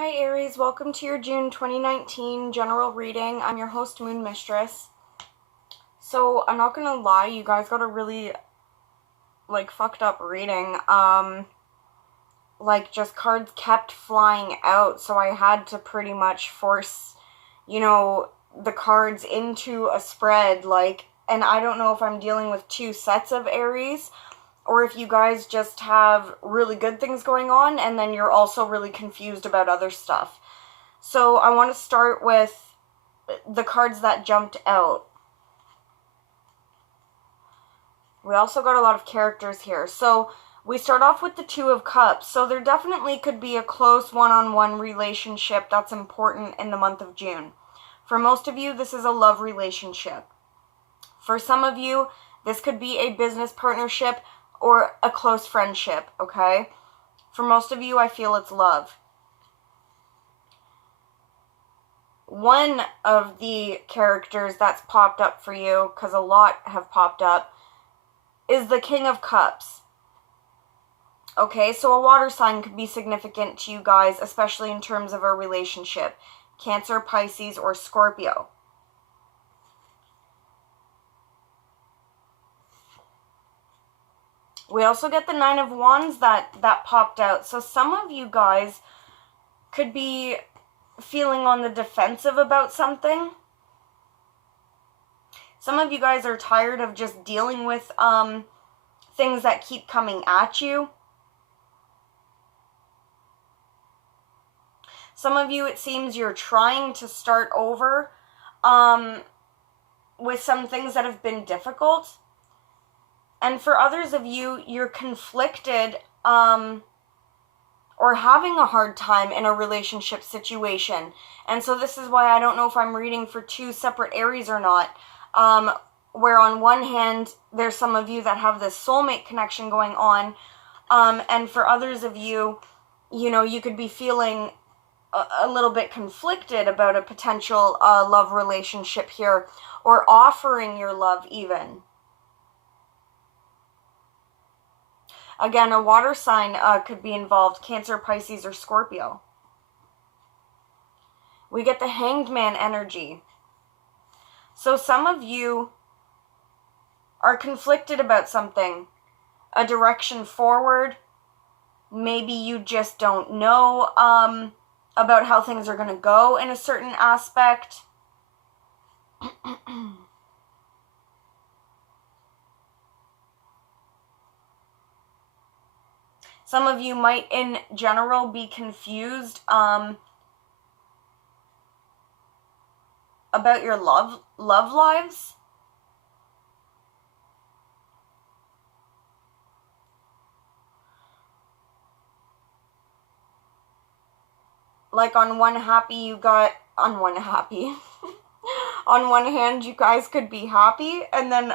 Hi Aries, welcome to your June 2019 general reading. I'm your host, Moon Mistress. So, I'm not gonna lie, you guys got a really, fucked up reading. Just cards kept flying out, so I had to pretty much force, the cards into a spread, and I don't know if I'm dealing with two sets of Aries, or if you guys just have really good things going on and then you're also really confused about other stuff. So I want to start with the cards that jumped out. We also got a lot of characters here. So we start off with the Two of Cups. So there definitely could be a close one-on-one relationship that's important in the month of June. For most of you, this is a love relationship. For some of you, this could be a business partnership or a close friendship, okay? For most of you, I feel it's love. One of the characters that's popped up for you, because a lot have popped up, is the King of Cups. Okay, so a water sign could be significant to you guys, especially in terms of a relationship. Cancer, Pisces, or Scorpio. We also get the Nine of Wands that popped out. So some of you guys could be feeling on the defensive about something. Some of you guys are tired of just dealing with things that keep coming at you. Some of you, it seems you're trying to start over with some things that have been difficult. And for others of you, you're conflicted or having a hard time in a relationship situation. And so this is why I don't know if I'm reading for two separate Aries or not. Where on one hand, there's some of you that have this soulmate connection going on. And for others of you, you could be feeling a little bit conflicted about a potential love relationship here, or offering your love even. Again, a water sign could be involved, Cancer, Pisces, or Scorpio. We get the Hanged Man energy. So some of you are conflicted about something, a direction forward. Maybe you just don't know about how things are going to go in a certain aspect. Some of you might, in general, be confused about your love lives. Like on one hand, you guys could be happy, and then,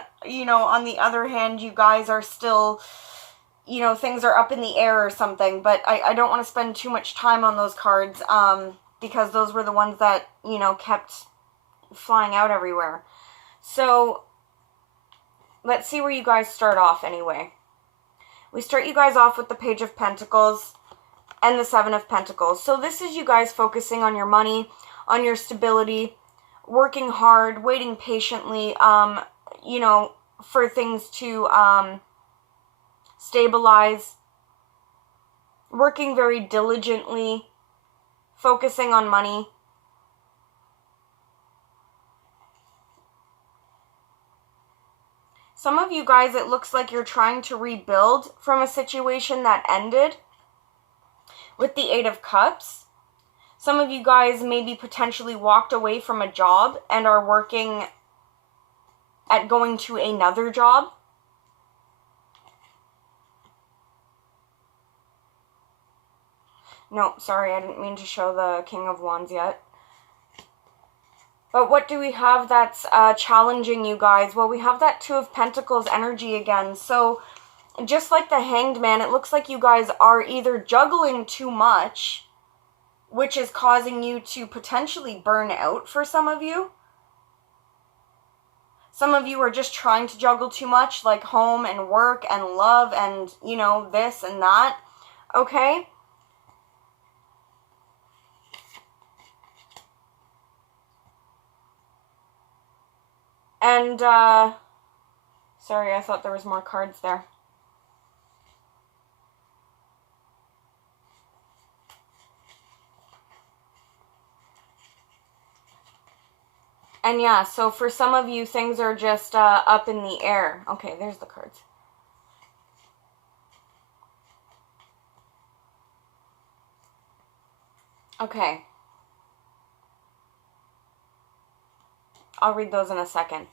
on the other hand, you guys are still, things are up in the air or something. But I don't want to spend too much time on those cards, because those were the ones that, kept flying out everywhere. So let's see where you guys start off anyway. We start you guys off with the Page of Pentacles and the Seven of Pentacles. So this is you guys focusing on your money, on your stability, working hard, waiting patiently, for things to stabilize, working very diligently, focusing on money. Some of you guys, it looks like you're trying to rebuild from a situation that ended with the Eight of Cups. Some of you guys maybe potentially walked away from a job and are working at going to another job. No, sorry, I didn't mean to show the King of Wands yet. But what do we have that's challenging you guys? Well, we have that Two of Pentacles energy again. So just like the Hanged Man, it looks like you guys are either juggling too much, which is causing you to potentially burn out for some of you. Some of you are just trying to juggle too much, like home and work and love and, this and that. Okay? And, sorry, I thought there was more cards there. And yeah, so for some of you, things are just up in the air. Okay, there's the cards. Okay. I'll read those in a second.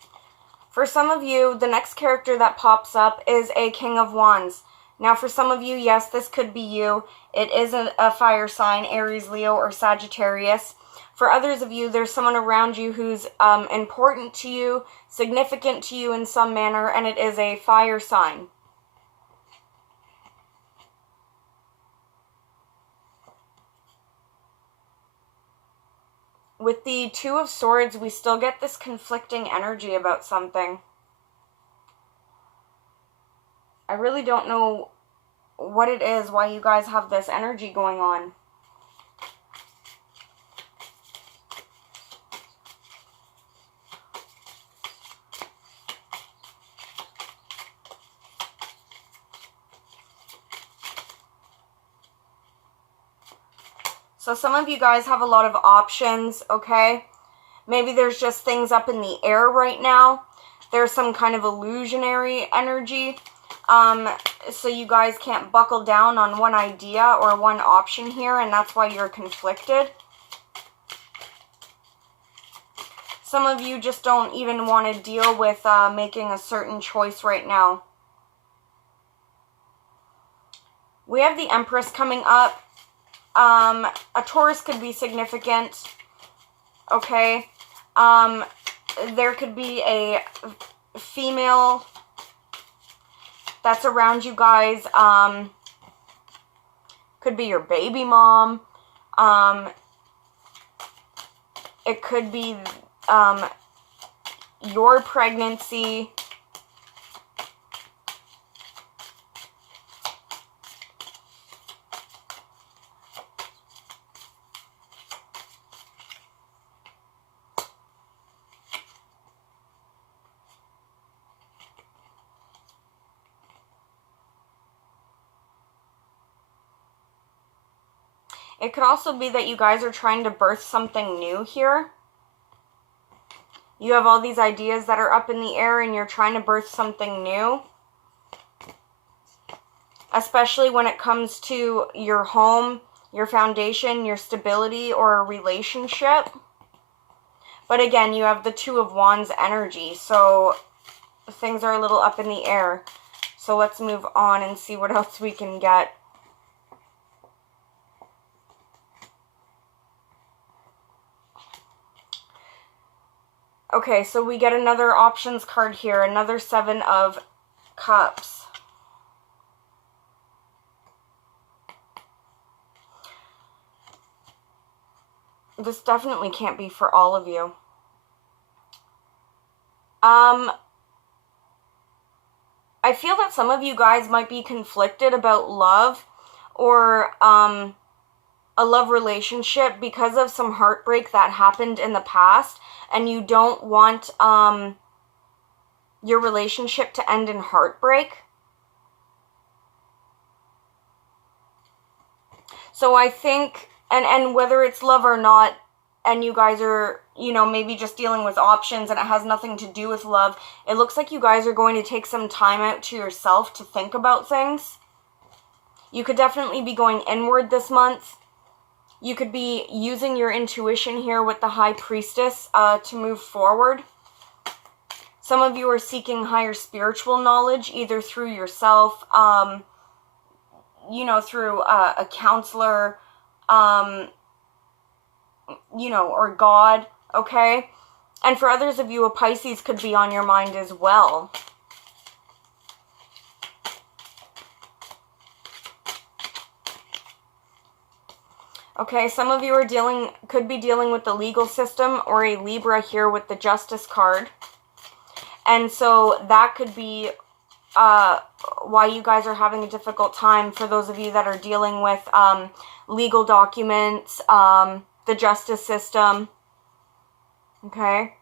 For some of you, the next character that pops up is a King of Wands. Now, for some of you, yes, this could be you. It is a fire sign, Aries, Leo, or Sagittarius. For others of you, there's someone around you who's important to you, significant to you in some manner, and it is a fire sign. With the Two of Swords, we still get this conflicting energy about something. I really don't know what it is, why you guys have this energy going on. So some of you guys have a lot of options, okay? Maybe there's just things up in the air right now. There's some kind of illusionary energy. So you guys can't buckle down on one idea or one option here, and that's why you're conflicted. Some of you just don't even want to deal with making a certain choice right now. We have the Empress coming up. A Taurus could be significant, okay? There could be a female that's around you guys. Could be your baby mom. It could be your pregnancy. It could also be that you guys are trying to birth something new here. You have all these ideas that are up in the air and you're trying to birth something new. Especially when it comes to your home, your foundation, your stability, or a relationship. But again, you have the Two of Wands energy, so things are a little up in the air. So let's move on and see what else we can get. Okay, so we get another options card here, another Seven of Cups. This definitely can't be for all of you. I feel that some of you guys might be conflicted about love or a love relationship because of some heartbreak that happened in the past, and you don't want your relationship to end in heartbreak. So I think, and whether it's love or not, and you guys are, you know, maybe just dealing with options and it has nothing to do with love, it looks like you guys are going to take some time out to yourself to think about things. You could definitely be going inward this month. You could be using your intuition here with the High Priestess to move forward. Some of you are seeking higher spiritual knowledge, either through yourself, you know, through a counselor, you know, or God, okay? And for others of you, a Pisces could be on your mind as well. Okay, some of you are could be dealing with the legal system, or a Libra here with the Justice card. And so that could be why you guys are having a difficult time, for those of you that are dealing with legal documents, the justice system. Okay.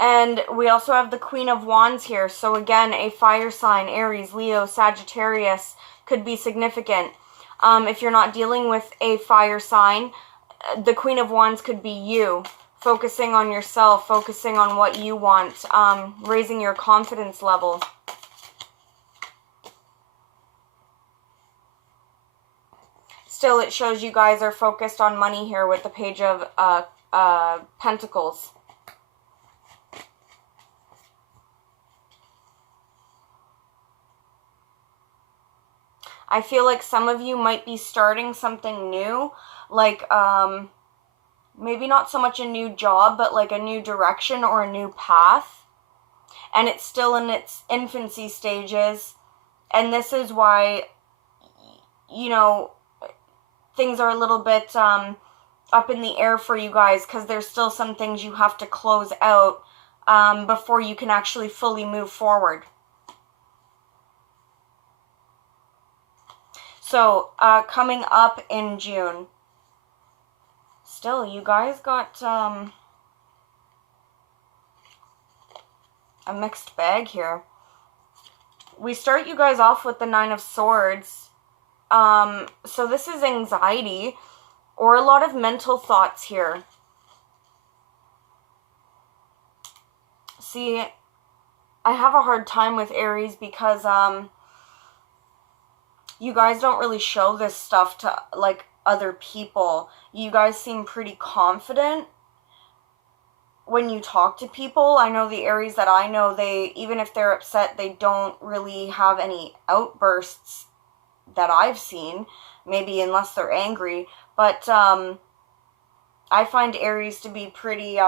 And we also have the Queen of Wands here. So again, a fire sign, Aries, Leo, Sagittarius, could be significant. If you're not dealing with a fire sign, the Queen of Wands could be you, focusing on yourself, focusing on what you want, raising your confidence level. Still, it shows you guys are focused on money here with the Page of Pentacles. I feel like some of you might be starting something new, like maybe not so much a new job, but like a new direction or a new path. And it's still in its infancy stages. And this is why, you know, things are a little bit up in the air for you guys, because there's still some things you have to close out before you can actually fully move forward. So, coming up in June, still, you guys got a mixed bag here. We start you guys off with the Nine of Swords. So this is anxiety or a lot of mental thoughts here. See, I have a hard time with Aries because you guys don't really show this stuff to like other people. You guys seem pretty confident when you talk to people. I know the Aries that I know, they, even if they're upset, they don't really have any outbursts that I've seen, maybe unless they're angry. But I find Aries to be pretty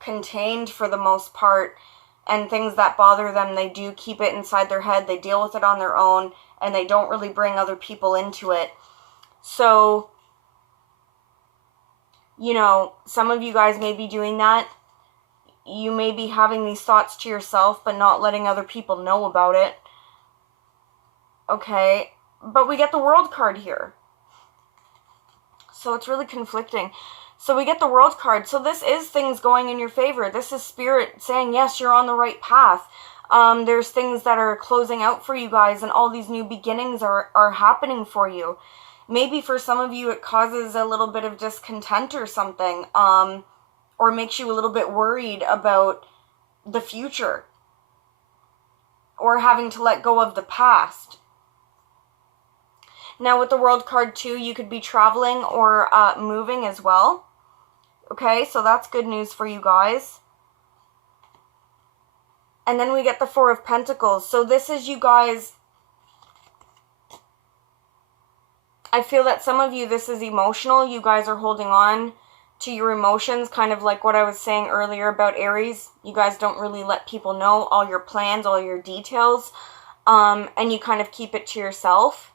contained for the most part, and things that bother them, they do keep it inside their head, they deal with it on their own, and they don't really bring other people into it. So, you know, some of you guys may be doing that. You may be having these thoughts to yourself, but not letting other people know about it. Okay, but we get the World card here. So it's really conflicting. So we get the World card. So this is things going in your favor. This is Spirit saying, yes, you're on the right path. There's things that are closing out for you guys, and all these new beginnings are happening for you. Maybe for some of you it causes a little bit of discontent or something, or makes you a little bit worried about the future, or having to let go of the past. Now with the World card too, you could be traveling or moving as well. Okay, so that's good news for you guys. And then we get the Four of Pentacles. So this is you guys, I feel that some of you, this is emotional. You guys are holding on to your emotions, kind of like what I was saying earlier about Aries. You guys don't really let people know all your plans, all your details, and you kind of keep it to yourself.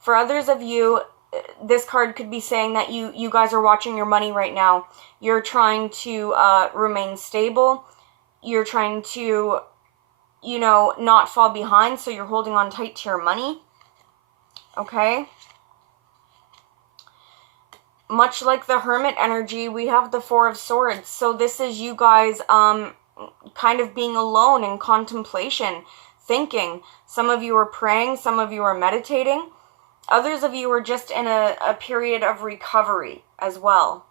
For others of you, this card could be saying that you guys are watching your money right now. You're trying to remain stable. You're trying to, you know, not fall behind, so you're holding on tight to your money. Okay? Much like the Hermit energy, we have the Four of Swords. So this is you guys kind of being alone in contemplation, thinking. Some of you are praying, some of you are meditating. Others of you are just in a period of recovery as well.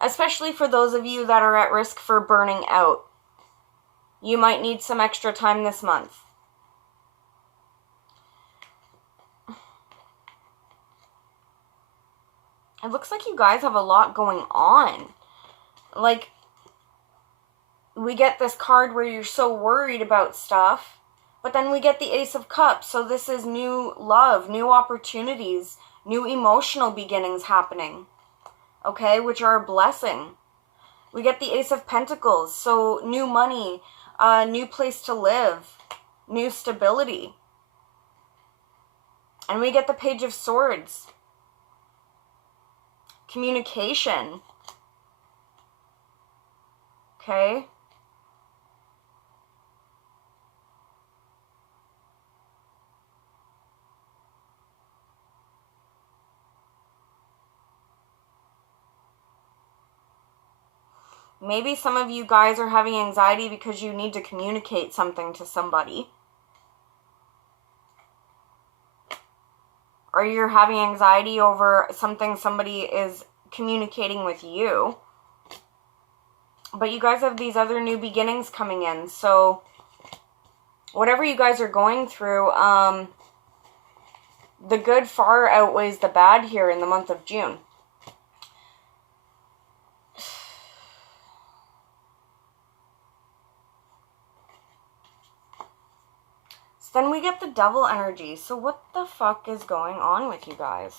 Especially for those of you that are at risk for burning out. You might need some extra time this month. It looks like you guys have a lot going on. Like, we get this card where you're so worried about stuff, but then we get the Ace of Cups. So this is new love, new opportunities, new emotional beginnings happening. Okay, which are a blessing. We get the Ace of Pentacles. So new money, new place to live, new stability. And we get the Page of Swords. Communication. Okay. Maybe some of you guys are having anxiety because you need to communicate something to somebody. Or you're having anxiety over something somebody is communicating with you. But you guys have these other new beginnings coming in. So whatever you guys are going through, the good far outweighs the bad here in the month of June. So then we get the Devil energy. So what the fuck is going on with you guys?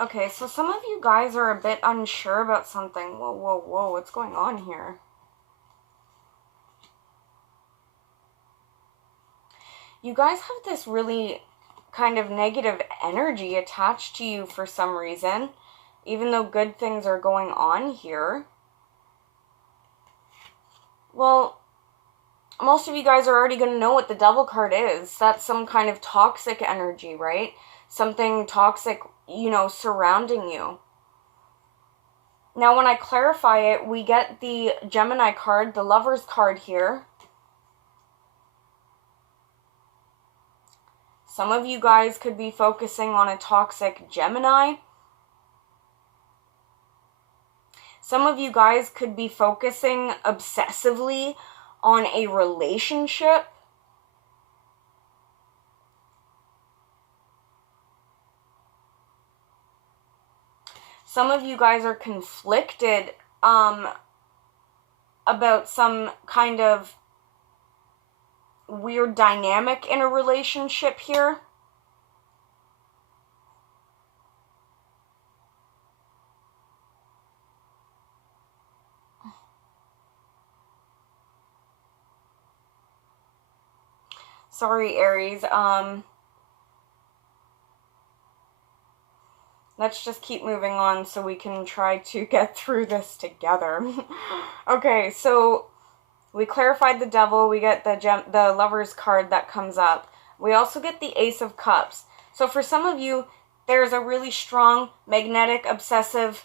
Okay, so some of you guys are a bit unsure about something. Whoa, whoa, whoa, what's going on here? You guys have this really kind of negative energy attached to you for some reason, even though good things are going on here. Well, most of you guys are already going to know what the Devil card is. That's some kind of toxic energy, right? Something toxic, you know, surrounding you. Now, when I clarify it, we get the Gemini card, the Lover's card here. Some of you guys could be focusing on a toxic Gemini. Some of you guys could be focusing obsessively on a relationship. Some of you guys are conflicted about some kind of weird dynamic in a relationship here. Sorry, Aries. Let's just keep moving on so we can try to get through this together. Okay, so we clarified the Devil. We get the Lover's card that comes up. We also get the Ace of Cups. So for some of you, there's a really strong, magnetic, obsessive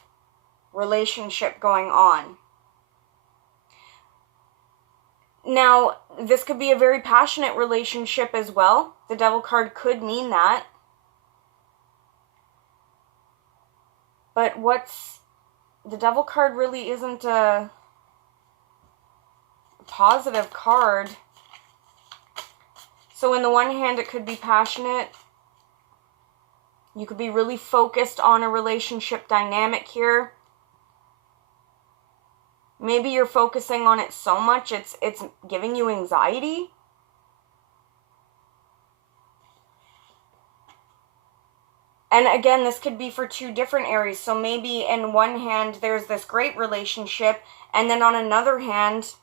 relationship going on. Now, this could be a very passionate relationship as well. The Devil card could mean that. But the Devil card really isn't a positive card. So in the one hand, it could be passionate. You could be really focused on a relationship dynamic here. Maybe you're focusing on it so much, it's giving you anxiety. And again, this could be for two different Aries. So maybe in one hand, there's this great relationship, and then on another hand,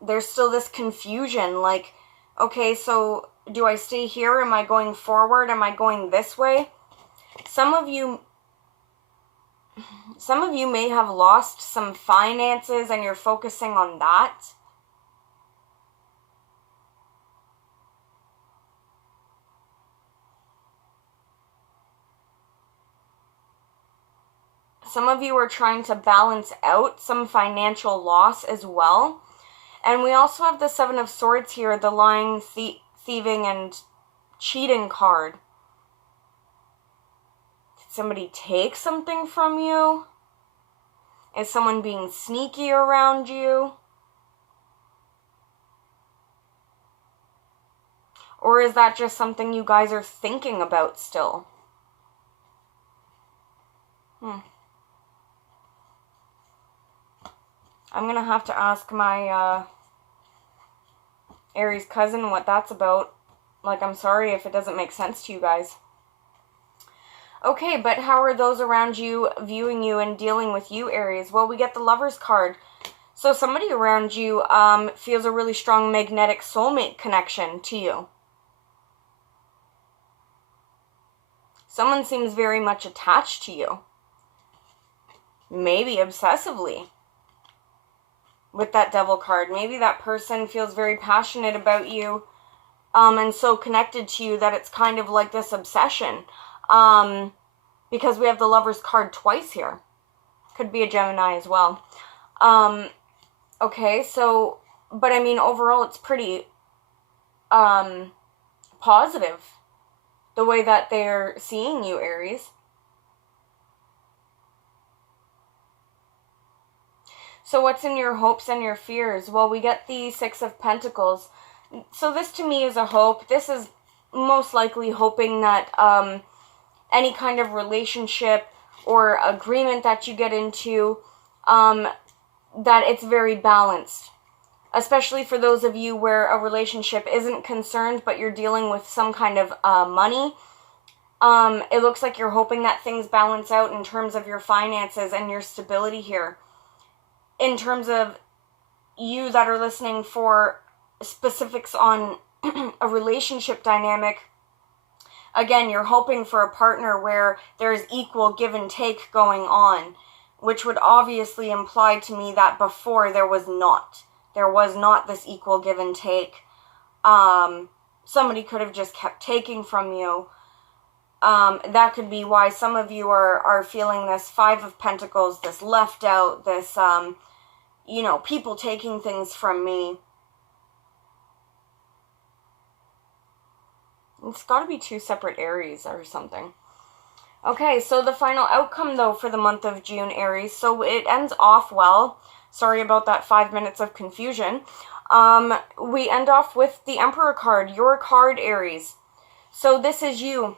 there's still this confusion. Like, okay, so do I stay here? Am I going forward? Am I going this way? Some of you may have lost some finances and you're focusing on that. Some of you are trying to balance out some financial loss as well. And we also have the Seven of Swords here, the lying, thieving, and cheating card. Did somebody take something from you? Is someone being sneaky around you? Or is that just something you guys are thinking about still? I'm going to have to ask my Aries cousin what that's about. Like, I'm sorry if it doesn't make sense to you guys. Okay, but how are those around you viewing you and dealing with you, Aries? Well, we get the Lover's card. So somebody around you feels a really strong magnetic soulmate connection to you. Someone seems very much attached to you. Maybe obsessively. With that Devil card. Maybe that person feels very passionate about you and so connected to you that it's kind of like this obsession. Because we have the Lover's card twice here. Could be a Gemini as well. Okay, so, but I mean, overall it's pretty positive, the way that they're seeing you, Aries. So what's in your hopes and your fears? Well, we get the Six of Pentacles. So this to me is a hope. This is most likely hoping that any kind of relationship or agreement that you get into, that it's very balanced. Especially for those of you where a relationship isn't concerned, but you're dealing with some kind of money. It looks like you're hoping that things balance out in terms of your finances and your stability here. In terms of you that are listening for specifics on a relationship dynamic, again, you're hoping for a partner where there's equal give and take going on, which would obviously imply to me that before there was not. There was not this equal give and take. Somebody could have just kept taking from you. That could be why some of you are feeling this Five of Pentacles, this left out, this, you know, people taking things from me. It's got to be two separate Aries or something. Okay, so the final outcome, though, for the month of June, Aries. So it ends off well. Sorry about that 5 minutes of confusion. We end off with the Emperor card, your card, Aries. So this is you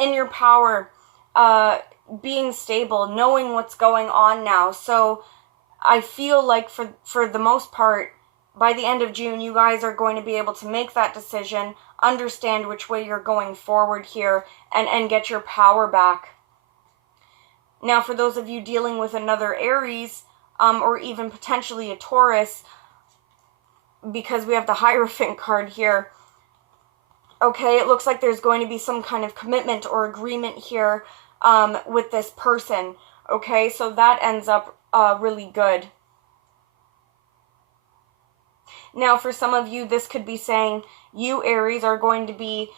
in your power, being stable, knowing what's going on now. So I feel like for the most part, by the end of June, you guys are going to be able to make that decision, understand which way you're going forward here, and get your power back. Now, for those of you dealing with another Aries, or even potentially a Taurus, because we have the Hierophant card here, okay, it looks like there's going to be some kind of commitment or agreement here with this person, okay? So that ends up really good. Now, for some of you, this could be saying you, Aries, are going to be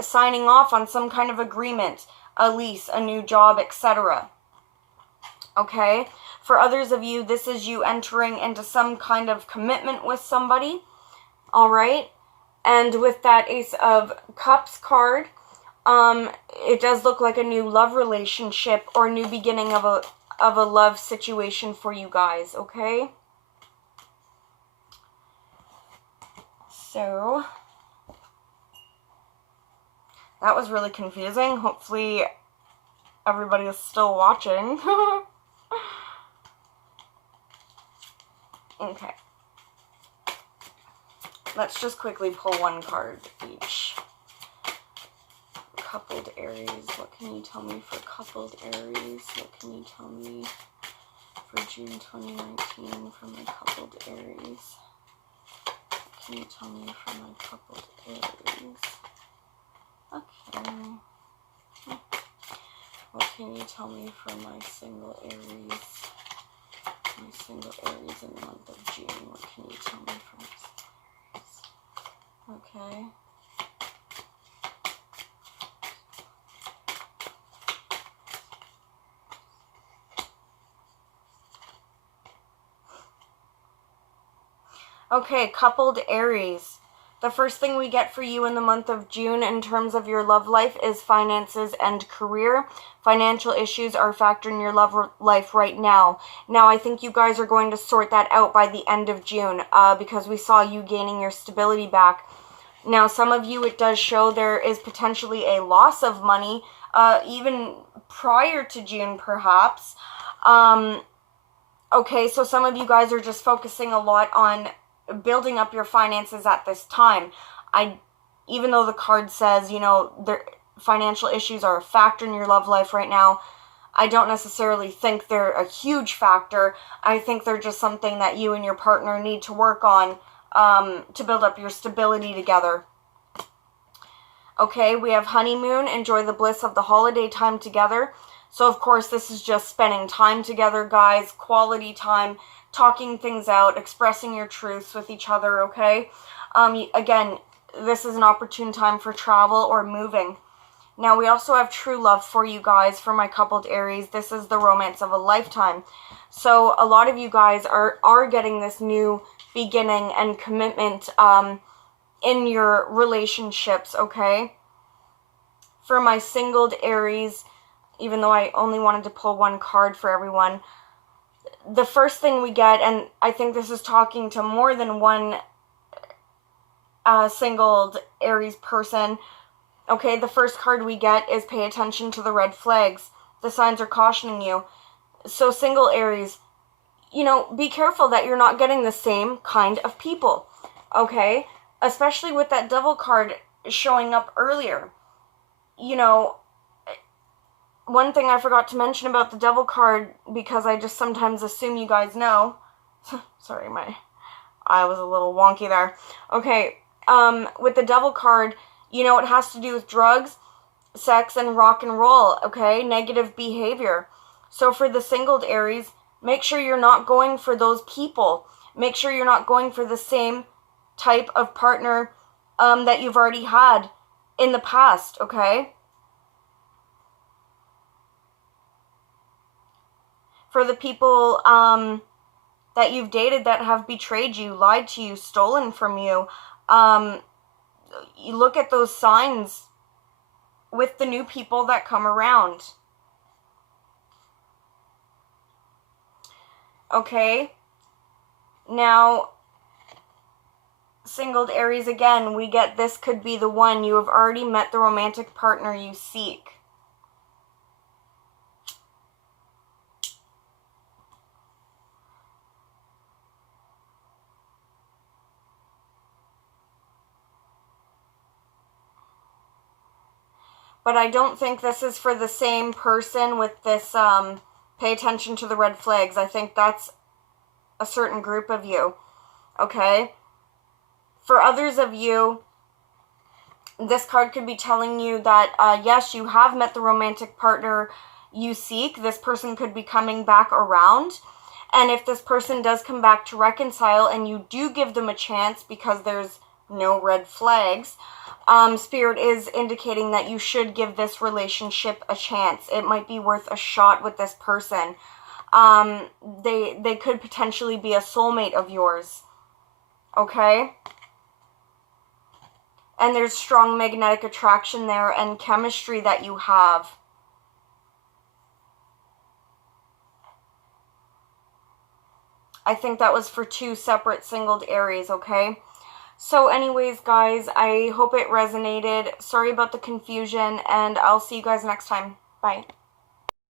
signing off on some kind of agreement, a lease, a new job, etc. Okay? For others of you, this is you entering into some kind of commitment with somebody. All right? And with that Ace of Cups card, it does look like a new love relationship or new beginning of a love situation for you guys, okay? So, that was really confusing. Hopefully, everybody is still watching. Okay. Let's just quickly pull one card each. Coupled Aries. What can you tell me for coupled Aries? What can you tell me for June 2019 for my coupled Aries? What can you tell me for my coupled Aries? Okay. What can you tell me for my single Aries? My single Aries in the month of June. What can you tell me for my single Aries? Okay. Okay, coupled Aries. The first thing we get for you in the month of June in terms of your love life is finances and career. Financial issues are a factor in your love life right now. Now, I think you guys are going to sort that out by the end of June because we saw you gaining your stability back. Now, some of you, it does show there is potentially a loss of money, even prior to June, perhaps. Okay, so some of you guys are just focusing a lot on building up your finances at this time. Even though the card says, you know, financial issues are a factor in your love life right now, I don't necessarily think they're a huge factor. I think they're just something that you and your partner need to work on to build up your stability together. Okay, we have honeymoon. Enjoy the bliss of the holiday time together. So, of course, this is just spending time together, guys. Quality time, talking things out, expressing your truths with each other, okay? Again, this is an opportune time for travel or moving. Now, we also have true love for you guys, for my coupled Aries. This is the romance of a lifetime. So, a lot of you guys are getting this new beginning and commitment in your relationships, okay? For my singled Aries, even though I only wanted to pull one card for everyone, the first thing we get, and I think this is talking to more than one singled Aries person, okay, the first card we get is pay attention to the red flags. The signs are cautioning you. So single Aries, you know, be careful that you're not getting the same kind of people, okay? Especially with that devil card showing up earlier. You know, one thing I forgot to mention about the devil card, because I just sometimes assume you guys know. Sorry, my eye was a little wonky there. Okay, with the devil card, you know, it has to do with drugs, sex, and rock and roll, okay? Negative behavior. So for the singled Aries, make sure you're not going for those people. Make sure you're not going for the same type of partner that you've already had in the past, okay? For the people that you've dated that have betrayed you, lied to you, stolen from you, you look at those signs with the new people that come around. Okay? Now, singled Aries again, we get this could be the one. You have already met the romantic partner you seek. But I don't think this is for the same person with this, pay attention to the red flags. I think that's a certain group of you, okay? For others of you, this card could be telling you that, yes, you have met the romantic partner you seek. This person could be coming back around. And if this person does come back to reconcile and you do give them a chance because there's no red flags, Spirit is indicating that you should give this relationship a chance. It might be worth a shot with this person. They could potentially be a soulmate of yours. Okay? And there's strong magnetic attraction there and chemistry that you have. I think that was for two separate singled Aries, okay? So anyways, guys, I hope it resonated. Sorry about the confusion, and I'll see you guys next time. Bye.